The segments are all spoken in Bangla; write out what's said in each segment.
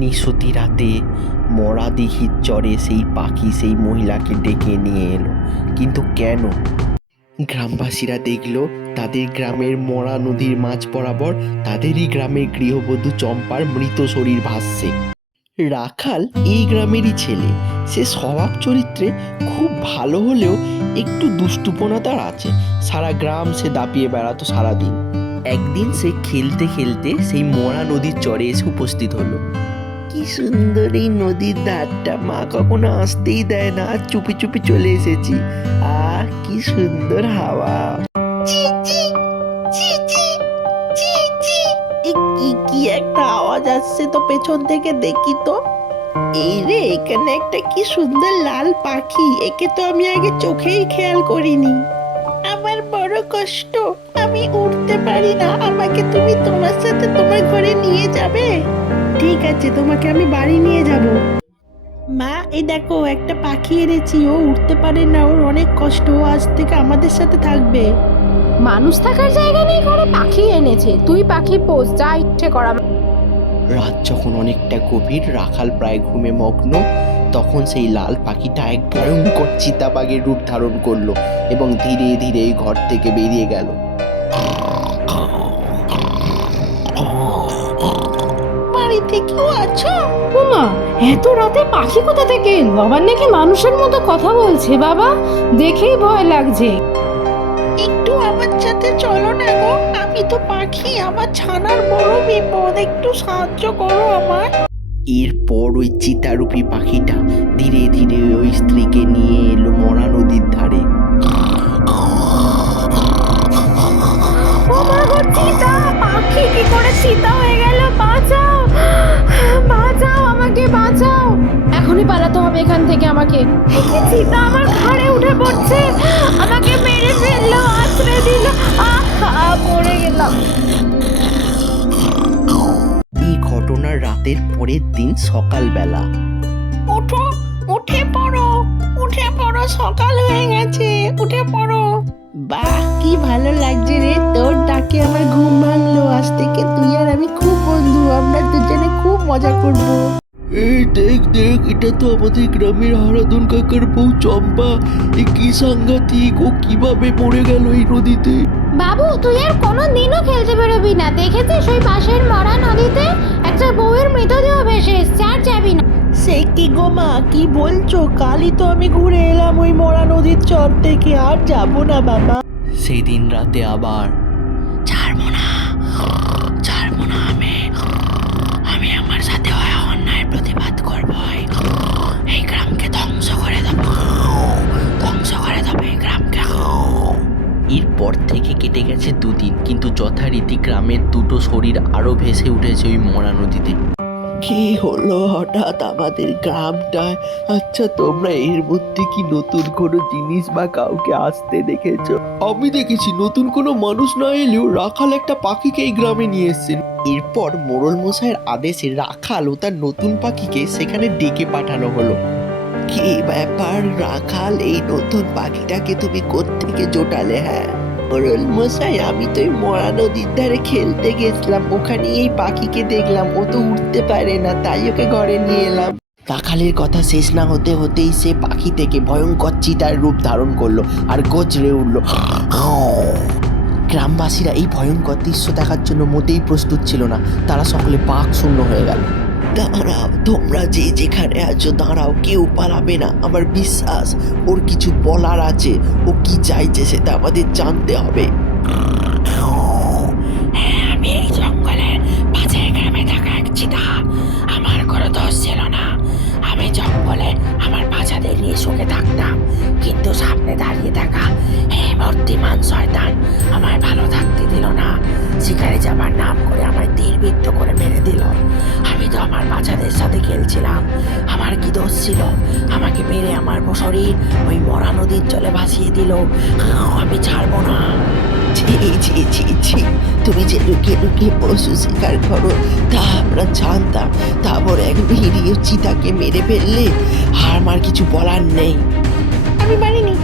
নিশতি রাতে মরা দিঘির চরে সেই পাখি সেই মহিলাকে ডেকে নিয়ে এলো। কিন্তু কেন? গ্রামবাসীরা দেখল তাদের গ্রামের মরা নদীর মাঝ বরাবর তাদেরই গ্রামের গৃহবধূ চম্পার মৃত শরীর ভাসছে। রাখাল এই গ্রামেরই ছেলে। সে স্বভাব চরিত্রে খুব ভালো হলেও একটু দুষ্টুপনা তার আছে। সারা গ্রাম সে দাপিয়ে বেড়াতো সারাদিন। একদিন সে খেলতে খেলতে সেই মরা নদীর চরে এসে উপস্থিত হলো। কি সুন্দর এই নদীর ধারটা, মা কখনো আসতেই দেয় না, আর চুপি চুপি চলে এসেছি। আহ, কি সুন্দর হাওয়া। কি একটা আওয়াজ আসছে তো পেছন থেকে, দেখি তো। এই রে, এখানে একটা কি সুন্দর লাল পাখি, একে তো আমি আগে চোখেই খেয়াল করিনি। আমার বড় কষ্ট, আমি উঠতে পারি না। আমাকে তুমি তোমার সাথে তোমার ঘরে নিয়ে যাবে? ঠিক আছে, তোমাকে আমি বাড়ি নিয়ে যাব। মা, এই দেখো একটা পাখি এনেছি, ও উঠতে পারে না, ওর অনেক কষ্ট, ও আজ থেকে আমাদের সাথে থাকবে। মানুষ থাকার জায়গা নেই ঘরে, পাখি এনেছে, তুই পাখি পোষ, যা ইচ্ছে করা। রাত যখন অনেকটা গভীর, রাখাল প্রায় ঘুমে মগ্ন, তখন সেই লাল পাখিটা এক ভয়ঙ্কর চিতাবাঘের রূপ ধারণ করলো এবং ধীরে ধীরে ঘর থেকে বেরিয়ে গেল। বাড়িতে কেউ আছো? ওমা, এত রাতে পাখি কোথা থেকে এলো? আবার নাকি মানুষের মতো কথা বলছে। বাবা, দেখেই ভয় লাগছে। একটু আমার সাথে চলো না গো, আমি তো পাখি, আমার ছানার বড় বিপদ, একটু সাহায্য করো আমার। এরপর ওই চিতারূপী পাখিটা ধীরে ধীরে ওই স্ত্রীকে নিয়ে এলো মরা নদীর ধারে। ওমা গো, চিতা! পাখি কি করে চিতা হয়ে গেল? বাঁচাও, বাঁচাও, আমাকে বাঁচাও! এখনই পালাতে হবে এখান থেকে আমাকে। এই যে চিতা আমার ঘাড়ে উঠে পড়ছে, আমাকে মেরে ফেললো, আছড়ে দিল। মরে গেলাম। এই ঘটনার রাতের পরের দিন সকালবেলা। ওঠো, উঠে পড়ো, উঠে পড়ো, সকাল হয়ে গেছে, উঠে পড়ো। বাহ, কি ভালো লাগছে রে, তোর ডাকে আমার ঘুম ভাঙলো। আজ থেকে তুই আর আমি খুব বন্ধু, আমরা দুজনে খুব মজা করবো। এই দেখ দেখ, এটা তো আমাদের গ্রামের হারাধন কাকার বউ চম্পা। এ কি সাংঘাতিক, ও কিভাবে পড়ে গেল এই নদীতে? বাবু, তুই আর কোনোদিনও খেলতে বেরোবি না। দেখেছিস ওই পাশের মরা নদীতে একটা বউয়ের মৃতদেহ ভেসে এসছে, আর যাবি না। সে কি গো মা, কি বলছো? কালই তো আমি ঘুরে এলাম ওই মরা নদীর চর থেকে, আর যাবো না বাবা। সেই দিন রাতে আবার ছাড়বো না, ছাড়বো না, আমি আমার সাথে হয় অন্যায়ের প্রতিবাদ করবই। এই গ্রামকে ধ্বংস করে দেবো, ধ্বংস করে দেবো এই গ্রামকে। এরপর থেকে কেটে গেছে দুদিন, কিন্তু যথারীতি গ্রামের দুটো শরীর আরো ভেসে উঠেছে ওই মরা নদীতে। কি হলো হঠাৎ আমাদের গ্রামটায়? আচ্ছা, তোমরা এর মধ্যে কি নতুন কোনো জিনিস বা কাউকে আসতে দেখেছো? আমি দেখেছি, নতুন কোনো মানুষ না এলেও রাখাল একটা পাখিকে এই গ্রামে নিয়ে এসেছেন। এরপর মোড়ল মশাইয়ের আদেশে রাখাল ও তার নতুন পাখিকে সেখানে ডেকে পাঠানো হলো। কি ব্যাপার রাখাল, এই নতুন পাখিটাকে তুমি কোত্থেকে জোটালে? হ্যাঁ মোড়ল মশাই, আমি তো এই মরা নদীর ধারে খেলতে গেছিলাম, ওখানে এই পাখিকে দেখলাম, ও তো উঠতে পারে না, তাই ওকে ঘরে নিয়ে এলাম। রাখালের কথা শেষ না হতে হতেই সে পাখি থেকে ভয়ঙ্কর চিতার রূপ ধারণ করলো আর গজরে উঠলো। গ্রামবাসীরা এই ভয়ঙ্কর দৃশ্য দেখার জন্য মোটেই প্রস্তুত ছিল না। তারা সকলে বাক শূন্য হয়ে গেল। দাঁড়াও, তোমরা যে যেখানে আছো দাঁড়াও, কেউ পালাবে না। আমার বিশ্বাস ওর কিছু বলার আছে, ও কি চাইছে সেটা আমাদের জানতে হবে। আমি এই জঙ্গলের পাশের গ্রামে থাকা এক চিতা, আমার কোনো দোষ ছিল না। আমি জঙ্গলে আমার বাচ্চাদের নিয়ে সুখে থাকতাম, কিন্তু সামনে দাঁড়িয়ে থাকা এই মূর্তিমান শয়তান আমায় ভালো থাকতে দিল না। শিকারে যাবার নাম করে আমায় তীরবিদ্ধ করে মেরে দিল। আমি তো আমার বাচ্চাদের সাথে খেলছিলাম, আমার কি দোষ ছিল? আমাকে মেরে আমার শরীর ওই মরা নদীর জলে ভাসিয়ে দিল। আমি ছাড়বো না। ছি ছি ছি ছি, তুমি যে লুকিয়ে লুকিয়ে পশু শিকার করো তা আমরা জানতাম, তারপর এক ভিড়িয়ে চিতাকে মেরে ফেললে, আর আমার কিছু বলার নেই। আমি পারিনি,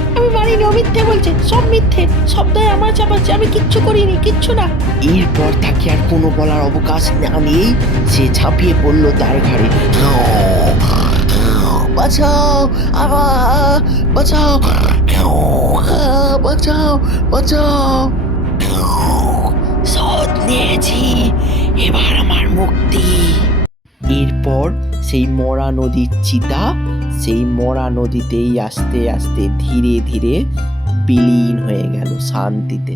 ও মিথ্যে বলছে, সব মিথ্যে, সব দায় আমার চাপাচ্ছে, আমি কিচ্ছু করিনি, কিচ্ছু না। এরপর তাকে আর কোনো বলার অবকাশ না নিয়েই সে ঝাঁপিয়ে পড়লো তার ঘাড়ে। বাঁচাও, বাঁচাও, বাঁচাও, বাঁচাও। শোধ নিয়েছি, এবার আমার মুক্তি। এরপর সেই মরা নদীর চিতা সেই মরা নদীতেই আস্তে আস্তে ধীরে ধীরে বিলীন হয়ে গেল শান্তিতে।